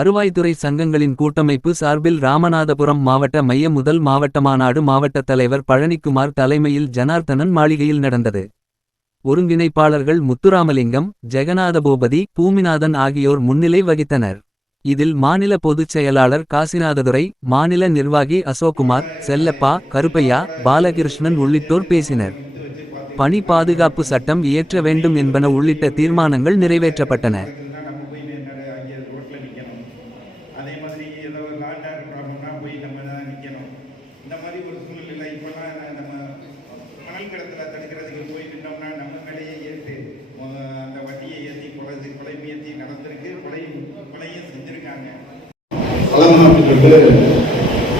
வருவாய்த்துறை சங்கங்களின் கூட்டமைப்பு சார்பில் ராமநாதபுரம் மாவட்ட மைய முதல் மாவட்ட மாநாடு மாவட்ட தலைவர் பழனிக்குமார் தலைமையில் ஜனார்த்தனன் மாளிகையில் நடந்தது. ஒருங்கிணைப்பாளர்கள் முத்துராமலிங்கம், ஜெகநாதபூபதி, பூமிநாதன் ஆகியோர் முன்னிலை வகித்தனர். இதில் மாநில பொதுச் செயலாளர் காசிநாததுரை, மாநில நிர்வாகி அசோக்குமார், செல்லப்பா, கருப்பையா, பாலகிருஷ்ணன் உள்ளிட்டோர் பேசினர். பணி பாதுகாப்பு சட்டம் இயற்ற வேண்டும் என்பன உள்ளிட்ட தீர்மானங்கள் நிறைவேற்றப்பட்டன.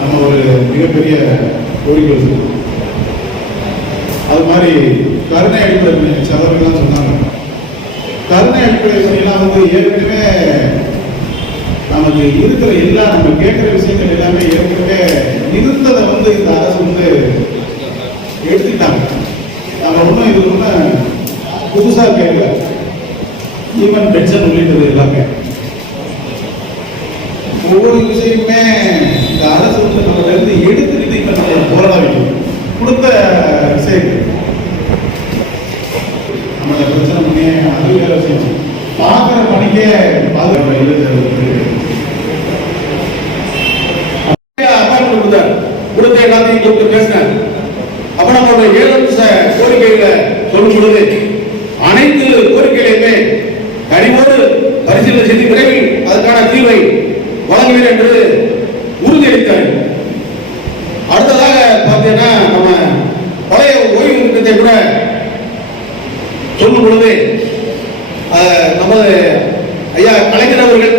நம்ம ஒரு மிகப்பெரிய கோரிக்கை வச்சிருக்கோம். அது மாதிரி கருணை அடிப்படை சிலவர்கள்லாம் சொன்னாங்க. கருணை அடிப்படை பணியெல்லாம் ஏற்கனவே நமக்கு இருக்கிற எல்லா நம்ம கேட்கிற விஷயங்கள் எல்லாமே ஏற்கனவே இருந்ததை இந்த அரசு எடுத்துக்கிட்டாங்க. நம்ம ஒன்றும் இது ஒன்றும் புதுசாக கேட்கல. ஈவன் பென்ஷன் உள்ளிட்டது எல்லாமே ஒவ்வொரு விஷயமுமே இந்த அரசு நம்மள இருந்து எடுத்துக்கிட்டு இப்ப போராட வேண்டும். கொடுத்த விஷயங்கள் நம்ம பிரச்சனை பண்ணி அது வேற விஷயம். பார்க்குற பணிக்கே கொடுத்த எல்லாத்தையும் கூப்பிட்டு பேசினார். அப்ப நம்மளோட 7 கோரிக்கைகளை சொல்லும் பொழுது அனைத்து கோரிக்கைகளையுமே கனிவோடு பரிசீலனை செய்து விரைவில் அதற்கான தீர்வை வழங்குவேன் என்று உறுதியளித்தார். அடுத்ததாக பார்த்தீங்கன்னா நம்ம பழைய ஓய்வு திட்டத்தை கூட சொல்லும் பொழுது நமது ஐயா கலைஞர் அவர்கள்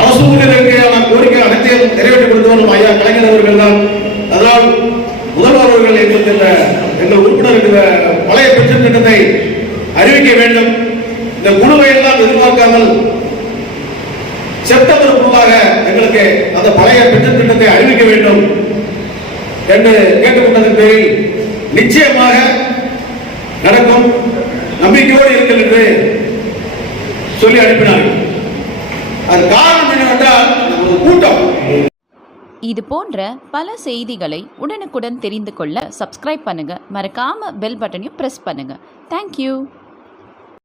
அரசு ஊழியர்களுக்கான கோரிக்கை அனைத்தையும் நிறைவேற்றப்படுத்த வரும் ஐயா கலைஞர் அவர்கள் தான். அதனால் முதல்வர் அவர்கள் எங்கள் உறுப்பினர் பழைய பென்ஷன் திட்டத்தை அறிவிக்க வேண்டும். இந்த குழுவை எல்லாம் எதிர்பார்க்காமல் செப்டம்பருக்குள்ளாக எங்களுக்கு அந்த பழைய பென்ஷன் திட்டத்தை அறிவிக்க வேண்டும் என்று கேட்டுக்கொண்டதன் பேரில் நிச்சயமாக நடக்கும் நம்பிக்கையோடு இருக்கிறது என்று சொல்லி அனுப்பினார்கள். அது காரணம் என்னவென்றால் நமது கூட்டம். இது போன்ற பல செய்திகளை உடனுக்குடன் தெரிந்து கொள்ள சப்ஸ்கிரைப் பண்ணுங்க. மறக்காம பெல் பட்டனையும் பிரஸ் பண்ணுங்க. தேங்க்யூ.